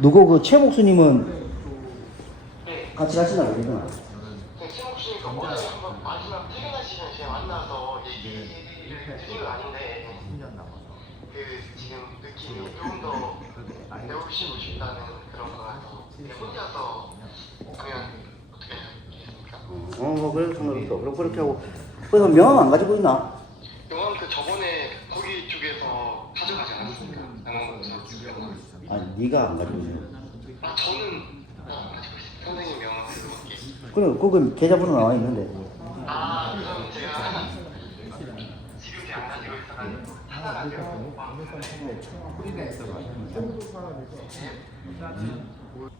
누구 그 최목수님은 네. 같이 가시나요? 그러나? 네, 최목수님 어제 한번 마지막 퇴근하시면 제가 만나서 얘기를 드린 건 아닌데 그 지금 느낌이 조금 더 배우시고 싶다는 그런 거라서 혼자서 그냥 어떻게 하겠습니까? 그래 상관없어. 그럼 그렇게 하고 그래서 명함 안 가지고 있나? 영화 그 저번에 거기 쪽에서 가져가지 않았습니까? 아니 네가 안 가지고 있어. 아 저는 가지고 있습니다. 선생님 명함으로 이렇게. 그럼 거기 계좌번호 나와 있는데. 아 그럼 제가 지금 안 가지고 있어가지고 찾아가지고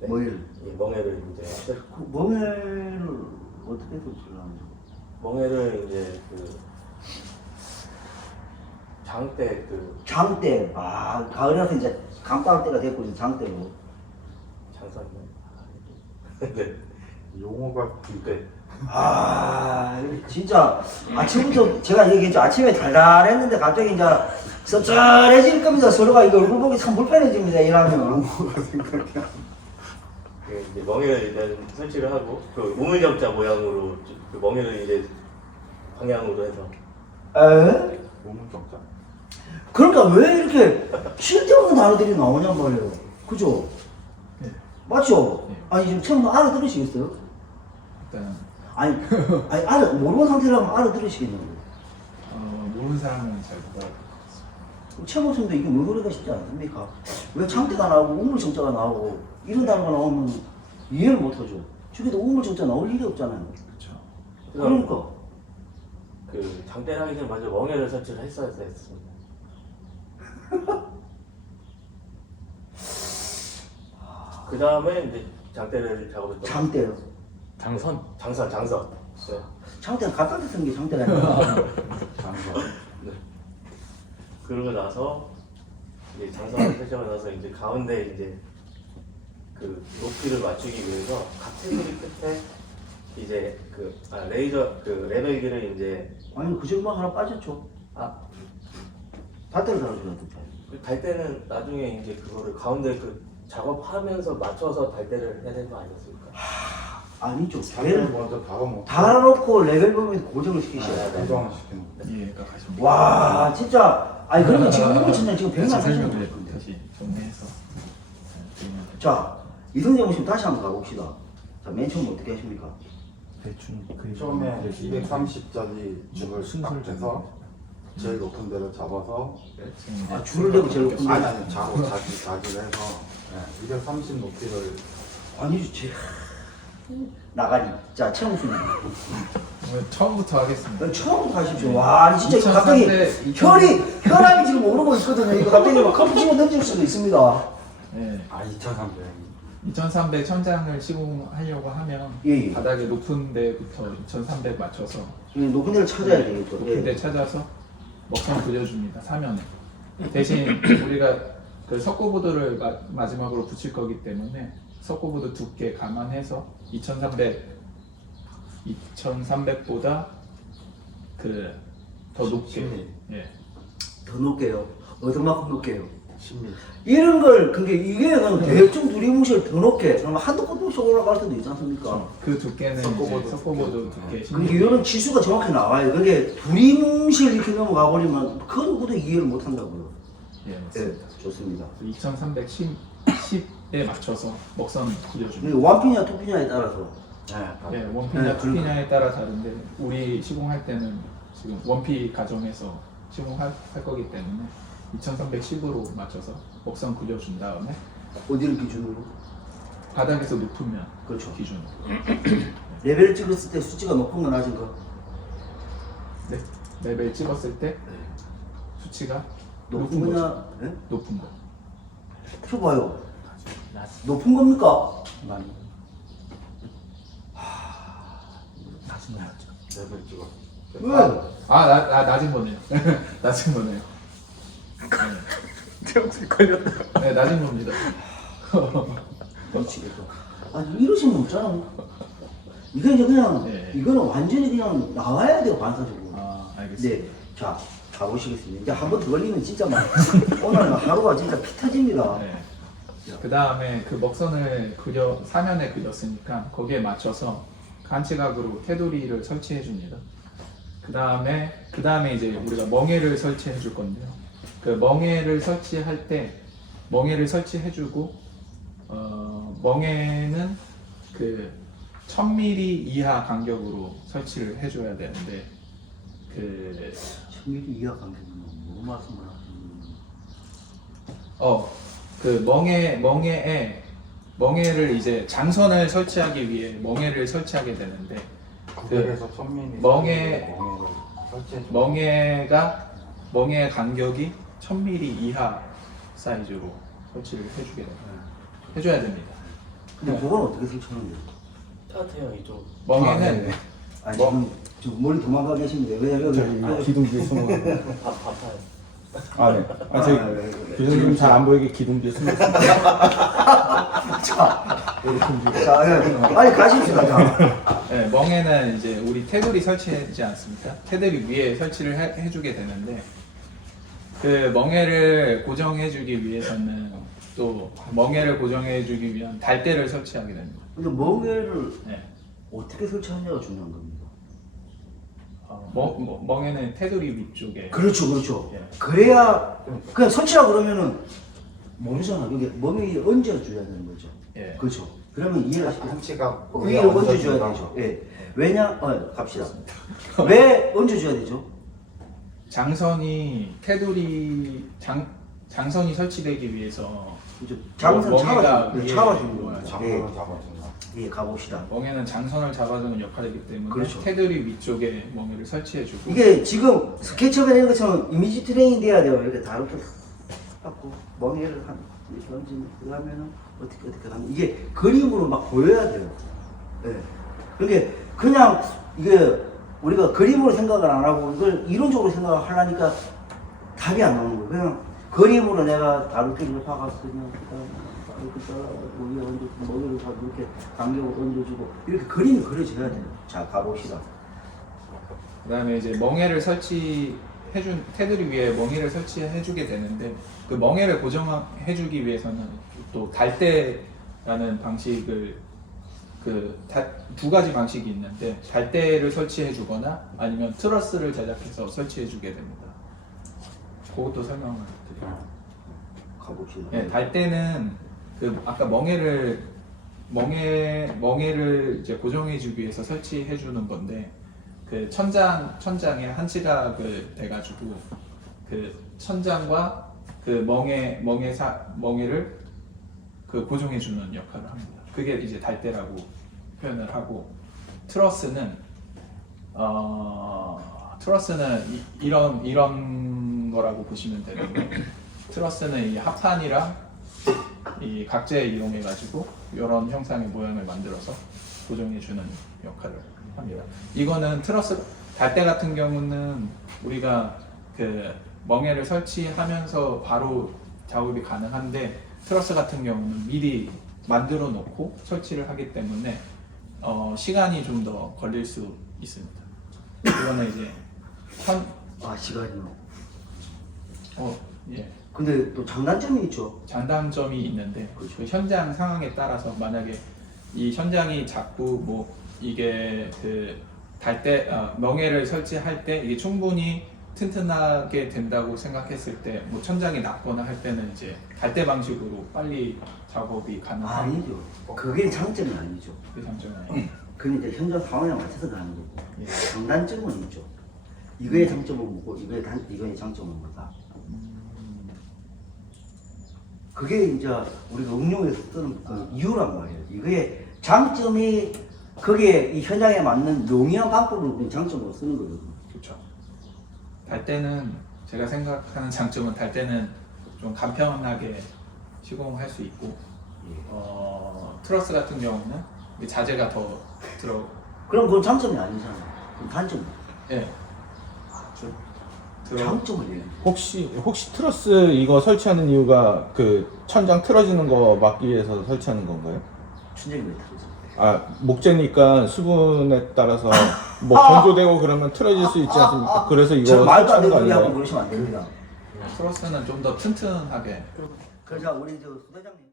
뭘? 멍해를 이제 그 멍해를 어떻게 해서 주려는 멍해를 이제 그 장대 그 장대. 아 가을이라서 이제 감바울 때가 됐고 이제 장대로. 장사인데 네 용어가 네. 아 진짜 아침부터 제가 얘기했죠. 아침에 달달했는데 갑자기 이제 씁쓸해질 겁니다. 서로가 이거 얼굴 보기 참 불편해집니다. 이러면. 용어가 생각이 안 나. 그 이제 멍해를 일단 설치를 하고 그 우물정자 모양으로 그 멍해를 이제 방향으로 해서 에? 몸은 적자. 그러니까 왜 이렇게 쓸데없는 단어들이 나오냔 말이에요. 그죠? 네. 맞죠? 네. 아니 지금 처음 알아들으시겠어요? 일단 아니 모르는 상태라면 알아들으시겠냐고. 모르는 사람은 잘 못 알아듣겠어요. 최모순도 이게 뭐 소리가 싶지 않습니까? 왜 장대가 나오고 우물정자가 나오고 이런 단어가 나오면 이해를 못하죠. 저기도 우물정자 나올 일이 없잖아요. 그렇죠. 그러니까 그 장대를 하기 전에 먼저 멍해를 설치를 했어야 했습니다. 그 다음에 이제 장대를 작업했던 장대요. 장선. 장선 네. 장대는 갖다 대는 게 장대가 아니라 장사. 네. 그러고 나서 이제 장선을 설정을 나서 이제 가운데 이제 그 높이를 맞추기 위해서 각 테두리 끝에 이제 그 레이저 그 레벨기를 이제 아니 그 정도 하나 빠졌죠. 밭대를 달아줘야 돼. 달 때는 나중에 이제 그거를 가운데 그 작업하면서 맞춰서 달 때를 해야 되는 거 아니었습니까? 아니죠. 장을 먼저 달아놓고 달아놓고 레벨 보면 고정을 시키셔야 돼. 고정을 시키는 거. 이해가 가십니다. 와 진짜 아니 그러면 지금 우물천장 지금 다시 100만 하시는 설명을 건데. 다시 정리해서 드리면 자 이성재 모님 다시 한번 가봅시다. 자 맨 처음 어떻게 하십니까? 대충 처음에 230짜리 줄을 딱 대서 제일 높은 데를 잡아서 아 줄을 대고 제일 높은 아니 자기를 해서 230 높이를 아니죠 제 나가리. 자 최홍수님 오늘 처음부터 하겠습니다. 처음부터 하십시오. 와 진짜 이거 갑자기 2300, 혈압이 지금 오르고 있거든요. 이거 갑자기 막 커피 집어 던질 수도 있습니다. 네. 2300 2300 천장을 시공하려고 하면 예. 바닥에 높은 데부터 2300 맞춰서 높은 데를 찾아야 되겠죠. 높은 데 찾아서 먹선 그려줍니다. 사면에. 대신 우리가 그 석고보드를 마지막으로 붙일 거기 때문에 석고보드 두께 감안해서 2300보다 그 더 높게. 10mm. 예. 더 높게요. 어디만큼 높게요? 10mm. 이런 걸 그게 이게 그냥 대충 두리뭉실 더 높게 그러면 한도 끝도 없이 올라갈 수도 있지 않습니까? 그 두께는 석고보드 석고보드 두께. 두께. 그게 이런 치수가 정확히 나와요. 그게 두리뭉실 이렇게 넘어가 버리면 그 누구도 이해를 못 한다고요. 예, 맞습니다. 좋습니다. 2310에 맞춰서 먹선 그려줍니다. 근데 원피냐 투피냐에 따라서 예, 원피냐 네, 투피냐에 따라 다른데 우리 시공할 때는 지금 원피 가정에서 시공할 거기 때문에 2310으로 맞춰서 먹선 그려준 다음에 어디를 기준으로? 바닥에서 높으면 그렇죠. 기준으로. 레벨을 찍었을 때 수치가 높은 거 낮은 거? 네, 레벨 찍었을 때 수치가 높은 거죠. 거냐? 예? 높은 거. 펴봐요. 높은 겁니까? 많이 낮은 거 맞죠? 레벨 찍어. 왜? 낮은 거네요. 낮은 거네요. 태영씨 걸렸다. 네, 낮은 겁니다. 미치겠다. 아니 이러시면 없잖아. 이거 이제 그냥 네. 이거는 완전히 그냥 나와야 돼요 반사적으로. 알겠습니다. 네, 자 가보시겠습니다. 이제 한 번 더 걸리면 진짜 막 오늘 하루가 진짜 피 터집니다. 네. 그 다음에 그 먹선을 그려 사면에 그렸으니까 거기에 맞춰서 간치각으로 테두리를 설치해 줍니다. 그 다음에 이제 우리가 멍에를 설치해 줄 건데요. 그 멍에를 설치할 때 멍에를 설치해 주고 멍에는 그 1000mm 이하 간격으로 설치를 해줘야 되는데 그 10mm 이하 간격은 뭐 말씀을 하시는 그 멍에를 이제 장선을 설치하기 위해 멍에를 설치하게 되는데 900에서 1000mm 멍에- 설치해 줘. 멍의 간격이 1000mm 이하 사이즈로 설치를 해줘야 됩니다. 근데 그건 어떻게 설치하는 거예요? 따뜻해요 이쪽. 멍에는 아니 지금 좀 멀리 도망가 계십니다. 왜냐면 기둥 뒤에 숨어. 바빠요. 아, 네. 아, 저기 교수님 잘 안 보이게 기둥 뒤에 숨어 있습니다. 자, 예. 빨리 가십시다. 자. 네, 멍에는 이제 우리 테두리 설치하지 않습니까? 테두리 위에 설치를 해주게 되는데 그 멍에를 고정해주기 위해서는 또 멍에를 고정해주기 위한 달대를 설치하게 됩니다. 근데 멍에를 네. 어떻게 설치하냐가 중요한 겁니다. 멍에는 테두리 위쪽에 그렇죠, 그렇죠. 예. 그래야 그냥 설치라 그러면은 모르잖아. 이게 멍에 얹어줘야 되는 거죠. 예. 그렇죠. 그러면 이해가 쉽게 한치가 위에 얹어줘야 되죠. 예. 왜냐? 갑시다. 왜 얹어줘야 되죠? 장선이 테두리 장선이 설치되기 위해서 그죠. 장선 멍에가 위에 잡아주는 놓아야 거예요. 장선을 잡아준다. 예, 가봅시다. 멍에는 장선을 잡아주는 역할이기 때문에 그렇죠. 테두리 위쪽에 멍에를 설치해주고 이게 지금 스케치업에 있는 것처럼 이미지 트레이닝 돼야 돼요. 이렇게 다 이렇게 갖고 멍에를 한 이렇게 얹으면 그러면은 어떻게 하면 이게 그림으로 막 보여야 돼요. 예. 그게 그냥 이게 우리가 그림으로 생각을 안 하고 이걸 이론적으로 생각을 하려니까 답이 안 나오는 거예요. 그냥 그림으로 내가 다루기를 박았으면 이렇게 잘라가지고 위에 얹어주고 머리를 다 이렇게 간격을 얹어주고 이렇게 그림이 그려져야 돼요. 자, 가봅시다. 그다음에 이제 멍에를 설치해준 테두리 위에 멍에를 설치해주게 되는데 그 멍에를 고정해주기 위해서는 또 달대라는 방식을 두 가지 방식이 있는데 달대를 설치해주거나 아니면 트러스를 제작해서 설치해주게 됩니다. 그것도 설명을 드릴게요. 가봅시다. 네, 달대는 그 아까 멍에를 이제 고정해주기 위해서 설치해주는 건데 그 천장에 한치각을 대가지고 그 천장과 그 멍에를 그 고정해주는 역할을 합니다. 그게 이제 달대라고 표현을 하고 트러스는 이런 거라고 보시면 되는데 트러스는 이 합판이랑 이 각재 이용해 가지고 이런 형상의 모양을 만들어서 고정해 주는 역할을 합니다. 이거는 트러스 달대 같은 경우는 우리가 그 멍에를 설치하면서 바로 작업이 가능한데 트러스 같은 경우는 미리 만들어 놓고 설치를 하기 때문에 시간이 좀 더 걸릴 수 있습니다. 이거는 이제 시간이요. 예. 근데 또 장단점이 있죠. 장단점이 있는데 그렇죠. 그 현장 상황에 따라서 만약에 이 현장이 자꾸 뭐 이게 그 멍에를 설치할 때 이게 충분히 튼튼하게 된다고 생각했을 때 뭐 천장이 낮거나 할 때는 이제 달대 방식으로 빨리 작업이 가능합니다. 아니죠. 그게 장점이 아니죠. 그 장점은 그건 이제 현장 상황에 맞춰서 가는 거고. 예. 장단점은 있죠. 이거의 장점은 뭐고 이거의 장점은 뭐다. 그게 이제 우리가 응용해서 쓰는 그 이유란 말이에요. 이거의 장점이 거기에 이 현장에 맞는 용이한 방법을 장점으로 쓰는 거거든요. 그렇죠. 달대는 제가 생각하는 장점은 달대는 좀 간편하게 시공할 수 있고 트러스 같은 경우는 자재가 더 그럼 그건 장점이 아니잖아요. 그럼 단점이에요. 예. 장점을 얘기해요. 혹시 트러스 이거 설치하는 이유가 그 천장 틀어지는 거 막기 위해서 설치하는 건가요? 춘장이 왜 틀어져? 아, 목재니까 수분에 따라서 뭐 건조되고 그러면 틀어질 수 있지 않습니까? 그래서 이거 저 말도 안 설치하는 거 되는 소리 하고 아닌가요? 그러시면 안 됩니다. 트러스는 좀 더 튼튼하게 그래서 우리 저 소대장님